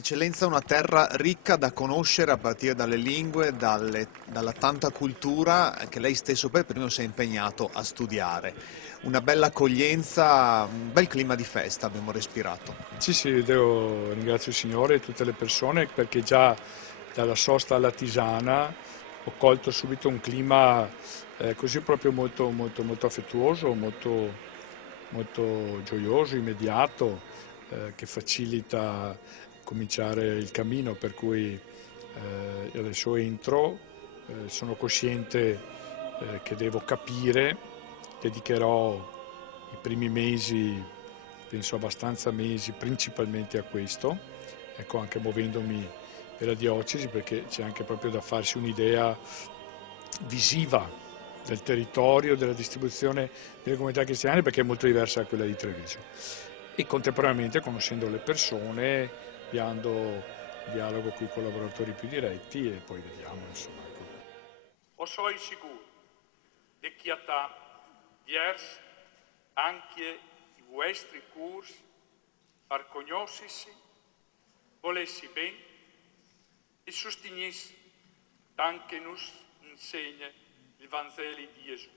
Eccellenza, una terra ricca da conoscere a partire dalle lingue, dalla tanta cultura che lei stesso per primo si è impegnato a studiare. Una bella accoglienza, un bel clima di festa abbiamo respirato. Sì, sì, ringrazio il Signore e tutte le persone perché già dalla sosta alla Tisana ho colto subito un clima così proprio molto, molto, molto affettuoso, molto, molto gioioso, immediato, che facilita cominciare il cammino, per cui io adesso entro, sono cosciente che devo capire, dedicherò i primi mesi, penso abbastanza mesi, principalmente a questo, ecco, anche muovendomi per la diocesi, perché c'è anche proprio da farsi un'idea visiva del territorio, della distribuzione delle comunità cristiane, perché è molto diversa da quella di Treviso. E contemporaneamente conoscendo le persone, avviando dialogo con i collaboratori più diretti e poi vediamo, insomma. Ecco. O soi sicuro de chi ha viers anche i vostri curs per conoscersi, volessi ben e sostenissi tanto che nos insegna il Vangelo di Gesù.